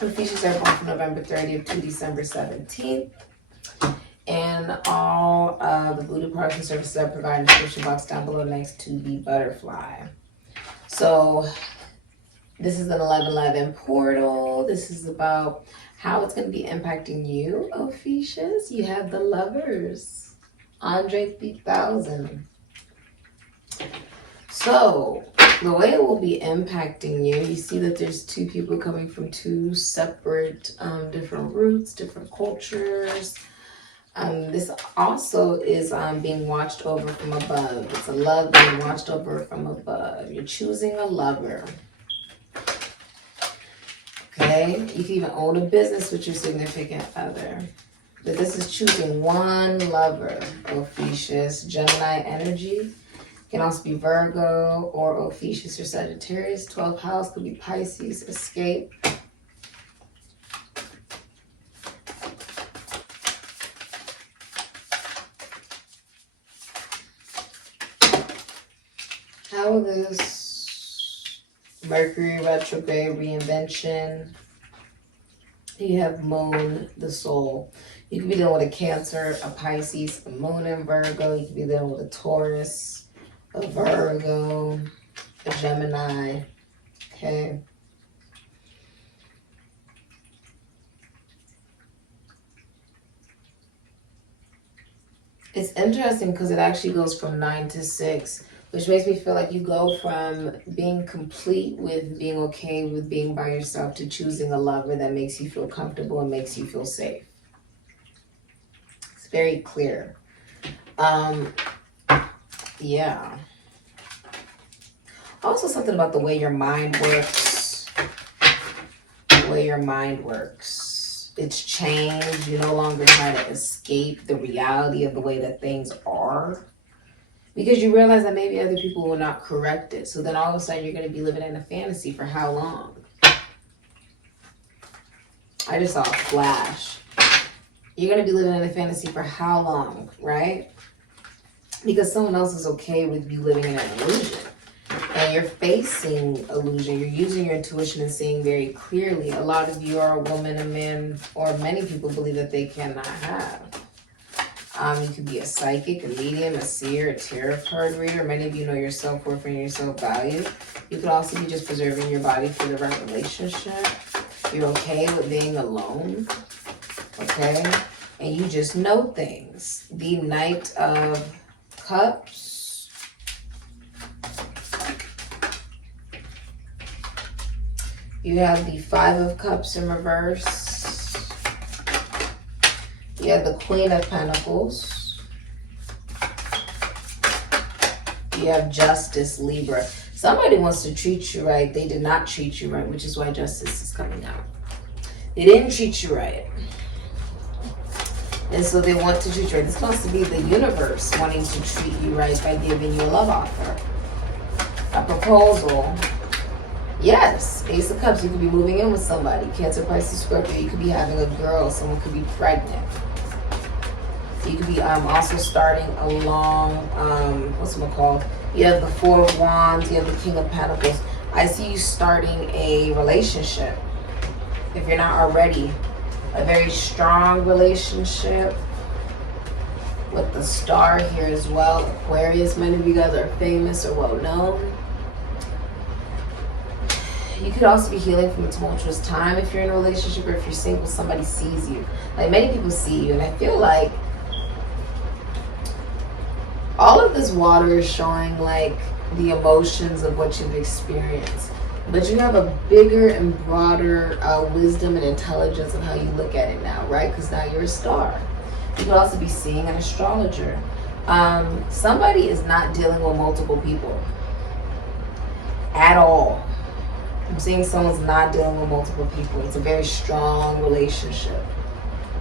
Ophiuchus are born from November 30th to December 17th. And all the voodoo products and services are provided in the description box down below next to the butterfly. So this is an 1111 portal. This is about how it's going to be impacting you, Ophiuchus. You have the Lovers, Andre 3000. So the way it will be impacting you, you see that there's two people coming from two separate, different roots, different cultures. This also is being watched over from above. It's a love being watched over from above. You're choosing a lover. Okay? You can even own a business with your significant other. But this is choosing one lover, Ophiuchus. Gemini energy. Can also be Virgo or Ophiuchus or Sagittarius. 12th house could be Pisces. Escape. How will this Mercury retrograde reinvention? You have Moon, the soul. You could be dealing with a Cancer, a Pisces, a Moon in Virgo. You could be dealing with a Taurus, a Virgo, a Gemini. Okay. It's interesting because it actually goes from 9 to 6. Which makes me feel like you go from being complete with being okay with being by yourself to choosing a lover that makes you feel comfortable and makes you feel safe. It's very clear. Yeah. Also something about the way your mind works. The way your mind works. It's changed. You no longer try to escape the reality of the way that things are. Because you realize that maybe other people will not correct it. So then all of a sudden you're going to be living in a fantasy for how long? I just saw a flash. You're going to be living in a fantasy for how long, right? Because someone else is okay with you living in an illusion. And you're facing illusion. You're using your intuition and seeing very clearly. A lot of you are a woman, a man, or many people believe that they cannot have. You could be a psychic, a medium, a seer, a tarot card reader. Many of you know your self-worth and your self-value. You could also be just preserving your body for the right relationship. You're okay with being alone, okay? And you just know things. The Knight of Cups. You have the Five of Cups in reverse. You have the Queen of Pentacles. You have Justice, Libra. Somebody wants to treat you right. They did not treat you right, which is why Justice is coming out. They didn't treat you right. And so they want to treat you right. This wants to be the universe wanting to treat you right by giving you a love offer. A proposal. Yes, Ace of Cups. You could be moving in with somebody. Cancer, Pisces, Scorpio. You could be having a girl. Someone could be pregnant. You could be also starting a long, what's it called? You have the Four of Wands, you have the King of Pentacles. I see you starting a relationship. If you're not already, a very strong relationship with the star here as well. Aquarius, many of you guys are famous or well known. You could also be healing from a tumultuous time if you're in a relationship, or if you're single, somebody sees you. Like, many people see you, and I feel like all of this water is showing like the emotions of what you've experienced. But you have a bigger and broader wisdom and intelligence of how you look at it now, right? Because now you're a star. You could also be seeing an astrologer. Somebody is not dealing with multiple people at all. I'm seeing someone's not dealing with multiple people. It's a very strong relationship.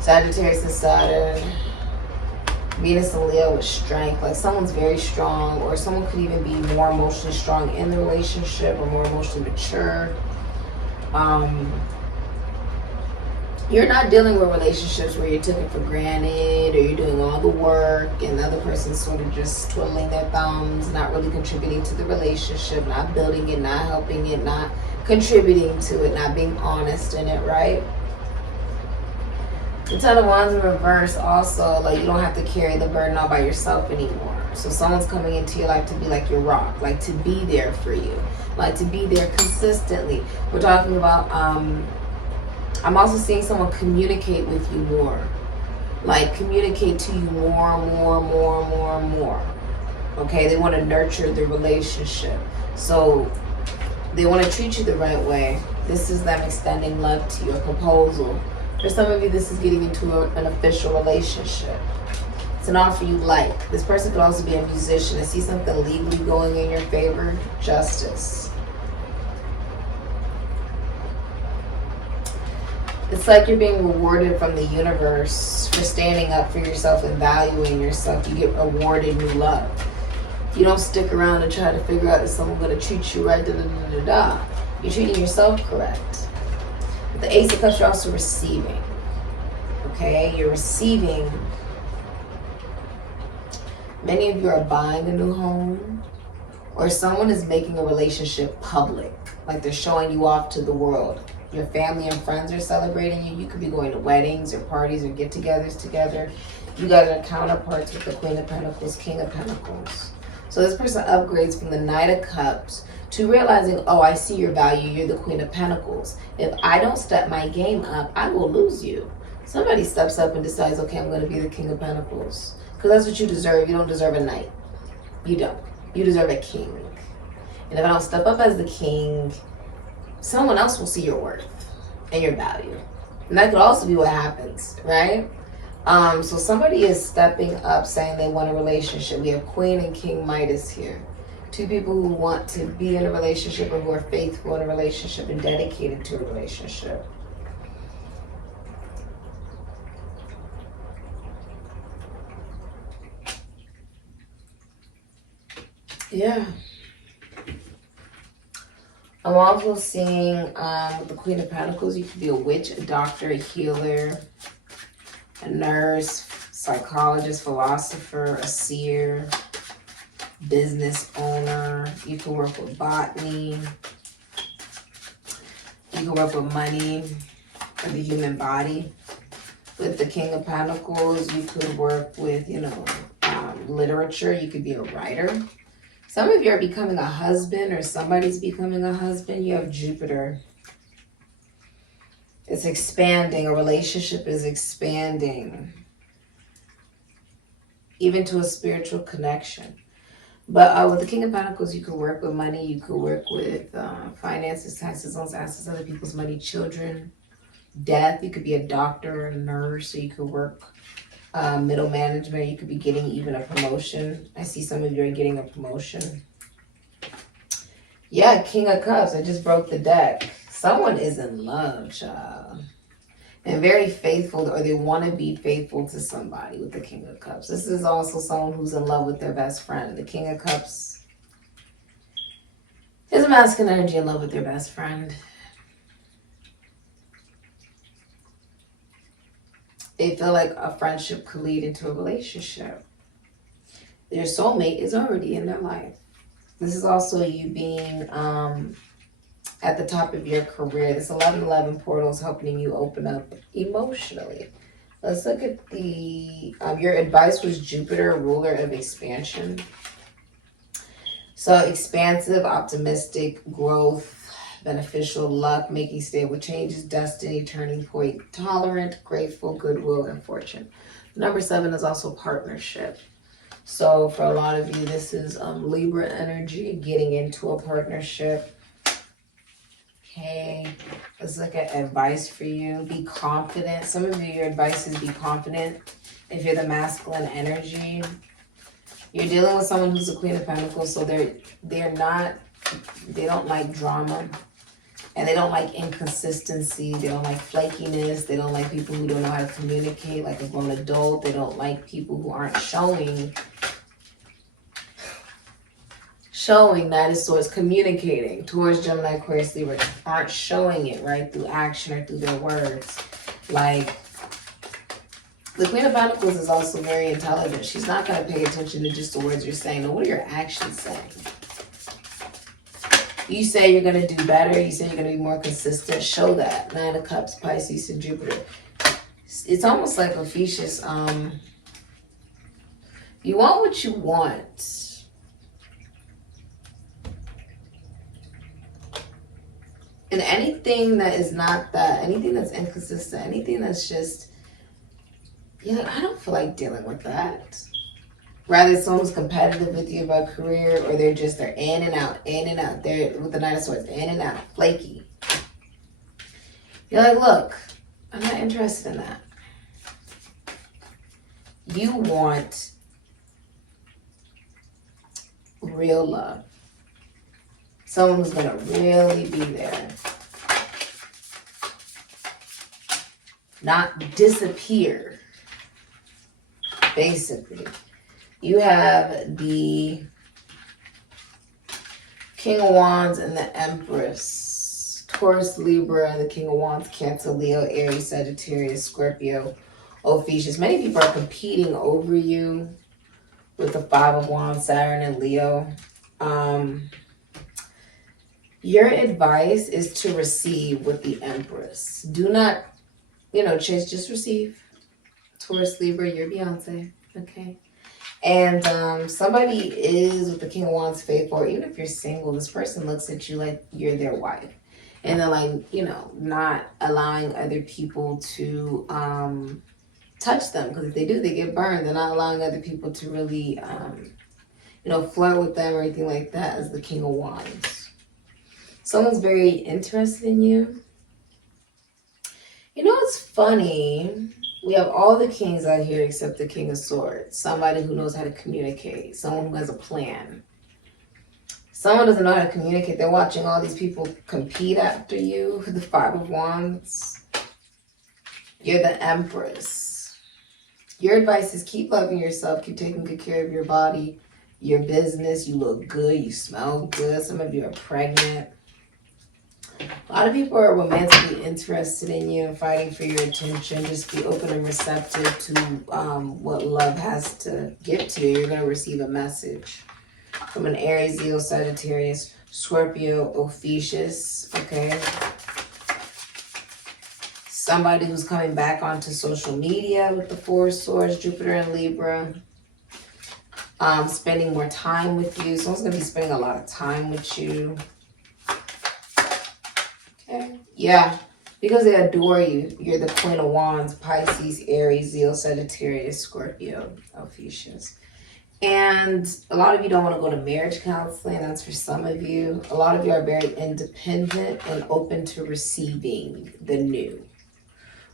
Sagittarius and Saturn. Venus and Leo with strength. Like, someone's very strong, or someone could even be more emotionally strong in the relationship or more emotionally mature. You're not dealing with relationships where you're taken for granted or you're doing all the work and the other person's sort of just twiddling their thumbs, not really contributing to the relationship, not building it, not helping it, not contributing to it, not being honest in it, right? The Ten of Wands in reverse also, like, you don't have to carry the burden all by yourself anymore. So someone's coming into your life to be like your rock, like to be there for you, like to be there consistently. We're talking about, I'm also seeing someone communicate with you more. Like communicate to you more. Okay, they want to nurture the relationship. So they want to treat you the right way. This is them extending love to you, a proposal. For some of you, this is getting into an official relationship. It's an offer you like. This person could also be a musician. I see something legally going in your favor. Justice. It's like you're being rewarded from the universe for standing up for yourself and valuing yourself. You get awarded new love. You don't stick around and try to figure out if someone's going to treat you right. You're treating yourself correct. With the Ace of Cups, you're also receiving. Okay? You're receiving. Many of you are buying a new home. Or someone is making a relationship public. Like they're showing you off to the world. Your family and friends are celebrating you. You could be going to weddings or parties or get-togethers together. You guys are counterparts with the Queen of Pentacles, King of Pentacles. So this person upgrades from the Knight of Cups to realizing, oh, I see your value. You're the Queen of Pentacles. If I don't step my game up, I will lose you. Somebody steps up and decides, okay, I'm going to be the King of Pentacles. Because that's what you deserve. You don't deserve a knight. You don't. You deserve a king. And if I don't step up as the king, someone else will see your worth and your value. And that could also be what happens, right? So somebody is stepping up saying they want a relationship. We have Queen and King Midas here. Two people who want to be in a relationship or who are faithful in a relationship and dedicated to a relationship. Yeah. I'm also seeing with the Queen of Pentacles, you could be a witch, a doctor, a healer, a nurse, psychologist, philosopher, a seer, business owner. You can work with botany. You can work with money or the human body. With the King of Pentacles, you could work with, literature. You could be a writer. Some of you are becoming a husband or somebody's becoming a husband. You have Jupiter. It's expanding. A relationship is expanding. Even to a spiritual connection. But with the King of Pentacles, you could work with money. You could work with finances, taxes, loans, assets, other people's money, children, death. You could be a doctor, a nurse. So you could work middle management. You could be getting even a promotion. I see some of you are getting a promotion. Yeah, King of Cups. I just broke the deck. Someone is in love, child. And very faithful, or they want to be faithful to somebody with the King of Cups. This is also someone who's in love with their best friend. The King of Cups is a masculine energy in love with their best friend. They feel like a friendship could lead into a relationship. Their soulmate is already in their life. This is also you being at the top of your career. This 1111 portal is helping you open up emotionally. Let's look at the, your advice was Jupiter, ruler of expansion. So expansive, optimistic, growth, beneficial, luck, making stable changes, destiny, turning point, tolerant, grateful, goodwill, and fortune. Number 7 is also partnership. So for a lot of you, this is Libra energy, getting into a partnership. Okay, let's look at advice for you. Be confident. Some of you, your advice is be confident. If you're the masculine energy, you're dealing with someone who's the Queen of Pentacles, so they don't like drama. And they don't like inconsistency. They don't like flakiness. They don't like people who don't know how to communicate like a grown adult. They don't like people who aren't showing Knight of Swords, communicating towards Gemini, Aquarius, Libra, aren't showing it, right, through action or through their words. Like, the Queen of Pentacles is also very intelligent. She's not going to pay attention to just the words you're saying. No, what are your actions saying? You say you're going to do better. You say you're going to be more consistent. Show that. Nine of Cups, Pisces, and Jupiter. It's almost like Ophiuchus. You want what you want. And anything that is not that, anything that's inconsistent, anything that's just, yeah, I don't feel like dealing with that. Rather, someone's competitive with you about career, or they're in and out, in and out. They're with the Knight of Swords, in and out, flaky. You're like, look, I'm not interested in that. You want real love. Someone who's going to really be there. Not disappear. Basically. You have the King of Wands and the Empress. Taurus, Libra, the King of Wands, Cancer, Leo, Aries, Sagittarius, Scorpio, Ophiuchus. Many people are competing over you with the Five of Wands, Saturn, and Leo. Your advice is to receive with the Empress. Do not, chase, just receive. Taurus, Libra, you're Beyonce, okay? And somebody is with the King of Wands faithful, or even if you're single, this person looks at you like you're their wife. And they're like, not allowing other people to touch them. Because if they do, they get burned. They're not allowing other people to really, flirt with them or anything like that as the King of Wands. Someone's very interested in you. It's funny. We have all the kings out here except the King of Swords. Somebody who knows how to communicate. Someone who has a plan. Someone doesn't know how to communicate. They're watching all these people compete after you. The Five of Wands. You're the Empress. Your advice is keep loving yourself. Keep taking good care of your body. Your business. You look good. You smell good. Some of you are pregnant. A lot of people are romantically interested in you and fighting for your attention. Just be open and receptive to what love has to give to you. You're going to receive a message from an Aries, Leo, Sagittarius, Scorpio, Ophiuchus, okay? Somebody who's coming back onto social media with the Four of Swords, Jupiter and Libra. Spending more time with you. Someone's going to be spending a lot of time with you. Okay. Yeah, because they adore you. You're the Queen of Wands, Pisces, Aries, Leo, Sagittarius, Scorpio, Ophiuchus. And a lot of you don't want to go to marriage counseling. That's for some of you. A lot of you are very independent and open to receiving the new.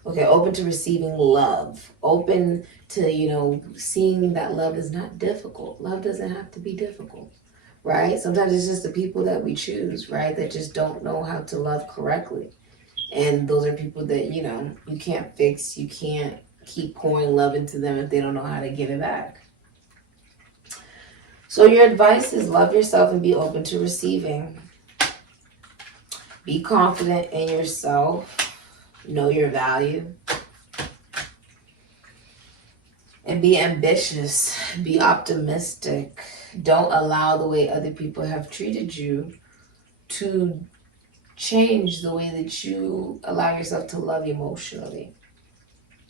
Okay, open to receiving love. Open to, seeing that love is not difficult. Love doesn't have to be difficult. Right? Sometimes it's just the people that we choose, right? That just don't know how to love correctly. And those are people that, you can't fix. You can't keep pouring love into them if they don't know how to give it back. So your advice is love yourself and be open to receiving. Be confident in yourself. Know your value. And be ambitious. Be optimistic. Don't allow the way other people have treated you to change the way that you allow yourself to love emotionally.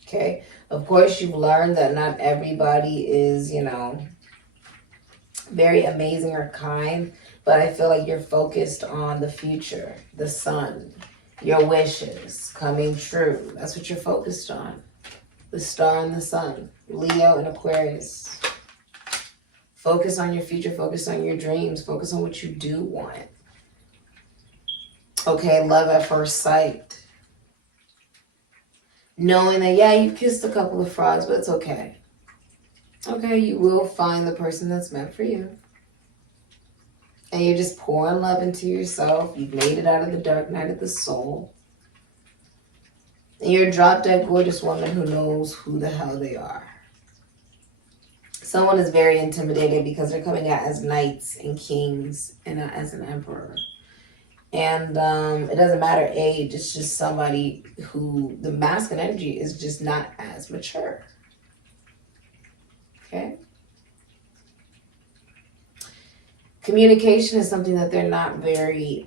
Okay? Of course, you've learned that not everybody is, very amazing or kind, but I feel like you're focused on the future, the sun, your wishes coming true. That's what you're focused on. The star and the sun, Leo and Aquarius. Focus on your future. Focus on your dreams. Focus on what you do want. Okay, love at first sight. Knowing that, yeah, you kissed a couple of frogs, but it's okay. Okay, you will find the person that's meant for you. And you're just pouring love into yourself. You've made it out of the dark night of the soul. And you're a drop-dead gorgeous woman who knows who the hell they are. Someone is very intimidated because they're coming out as knights and kings and not as an emperor. And it doesn't matter age. It's just somebody who the masculine energy is just not as mature. Okay. Communication is something that they're not very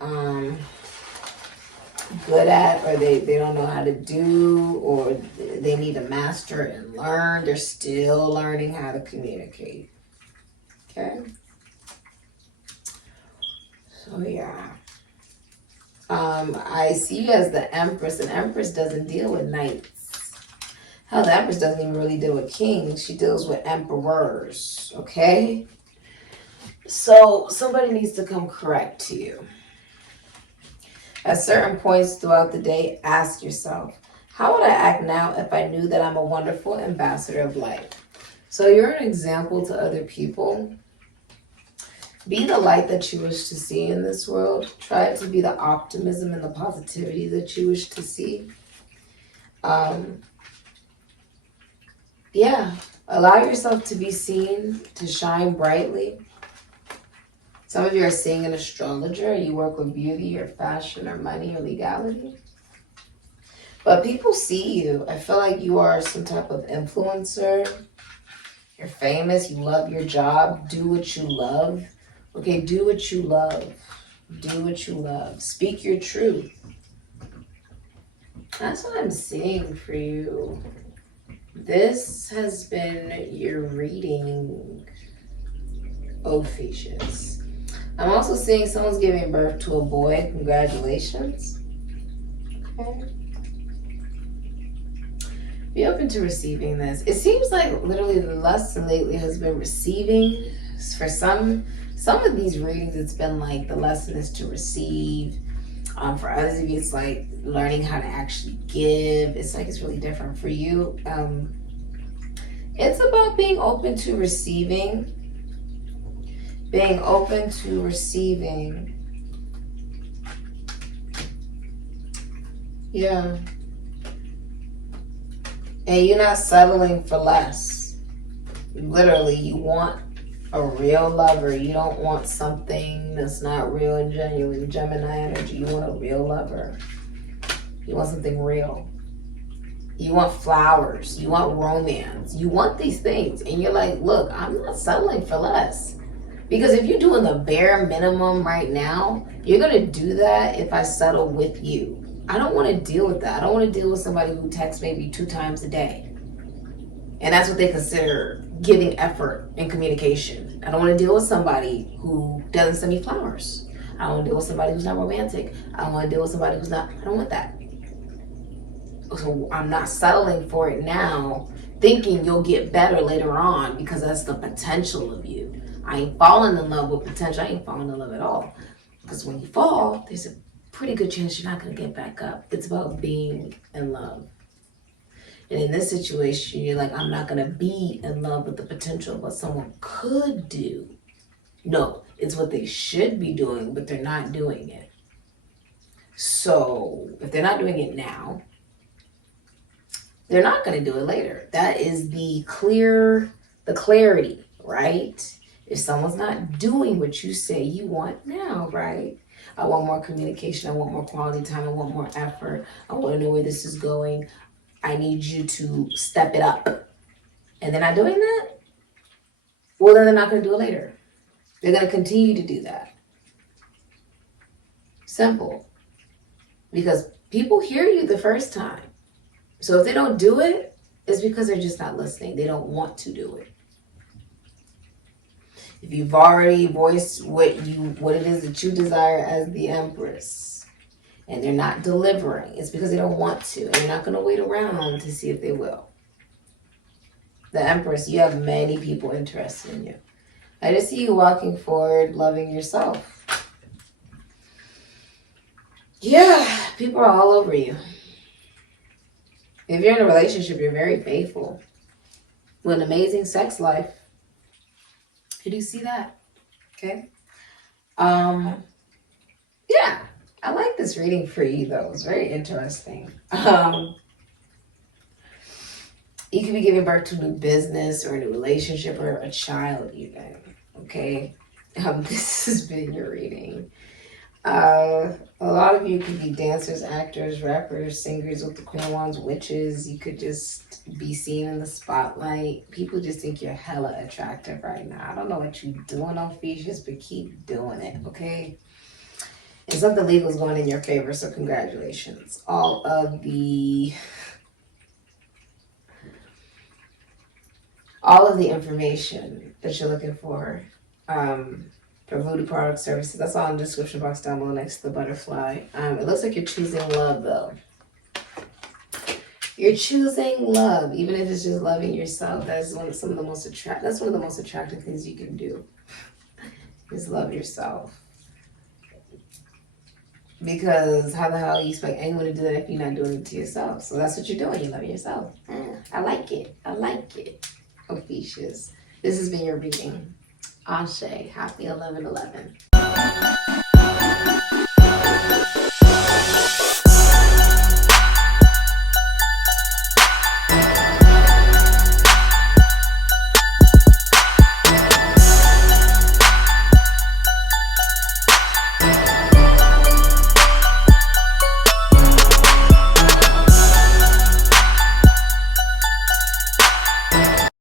good at, or they don't know how to do, or they need to master and learn. They're still learning how to communicate. Okay. So yeah. I see you as the Empress. An Empress doesn't deal with knights. Hell, the Empress doesn't even really deal with kings. She deals with emperors. Okay. So somebody needs to come correct to you. At certain points throughout the day, ask yourself, how would I act now if I knew that I'm a wonderful ambassador of light? So you're an example to other people. Be the light that you wish to see in this world. Try to be the optimism and the positivity that you wish to see. Yeah, allow yourself to be seen, to shine brightly. Some of you are seeing an astrologer. You work with beauty or fashion or money or legality. But people see you. I feel like you are some type of influencer. You're famous. You love your job. Do what you love. Okay, do what you love. Do what you love. Speak your truth. That's what I'm seeing for you. This has been your reading, Ophiuchus. I'm also seeing someone's giving birth to a boy. Congratulations. Okay. Be open to receiving this. It seems like literally the lesson lately has been receiving. For some of these readings, it's been like the lesson is to receive. For others of you, it's like learning how to actually give. It's like it's really different for you. It's about being open to receiving. Being open to receiving. Yeah. And you're not settling for less. Literally, you want a real lover. You don't want something that's not real and genuine. Gemini energy. You want a real lover. You want something real. You want flowers. You want romance. You want these things. And you're like, look, I'm not settling for less. Because if you're doing the bare minimum right now, you're going to do that if I settle with you. I don't want to deal with that. I don't want to deal with somebody who texts maybe 2 times a day. And that's what they consider giving effort in communication. I don't want to deal with somebody who doesn't send me flowers. I don't want to deal with somebody who's not romantic. I don't want to deal with somebody who's not, I don't want that. So I'm not settling for it now, thinking you'll get better later on because that's the potential of you. I ain't falling in love with potential. I ain't falling in love at all. Because when you fall, there's a pretty good chance you're not going to get back up. It's about being in love. And in this situation, you're like, I'm not going to be in love with the potential of what someone could do. No, it's what they should be doing, but they're not doing it. So if they're not doing it now, they're not going to do it later. That is the clarity, right? If someone's not doing what you say you want now, right? I want more communication. I want more quality time. I want more effort. I want to know where this is going. I need you to step it up. And they're not doing that? Well, then they're not going to do it later. They're going to continue to do that. Simple. Because people hear you the first time. So if they don't do it, it's because they're just not listening. They don't want to do it. If you've already voiced what it is that you desire as the Empress, and they're not delivering, it's because they don't want to, and you're not going to wait around to see if they will. The Empress, you have many people interested in you. I just see you walking forward, loving yourself. Yeah, people are all over you. If you're in a relationship, you're very faithful. With an amazing sex life. You do see that? Okay. Yeah, I like this reading for you though. It's very interesting. You could be giving birth to a new business or a new relationship or a child even. Okay. This has been your reading. A lot of you could be dancers, actors, rappers, singers with the Queen of Wands, witches. You could just be seen in the spotlight. People just think you're hella attractive right now. I don't know what you're doing, Ophiuchus, but keep doing it, okay? And something legal is going in your favor, so congratulations. All of the information that you're looking for VOODOO product services, that's all in the description box down below next to the butterfly. It looks like you're choosing love, though. You're choosing love, even if it's just loving yourself. That's one of the most attractive things you can do, is love yourself. Because how the hell you expect anyone to do that if you're not doing it to yourself? So that's what you're doing. You love yourself. I like it. I like it. Ophiuchus. This has been your reading. Ashe. Happy 11/11.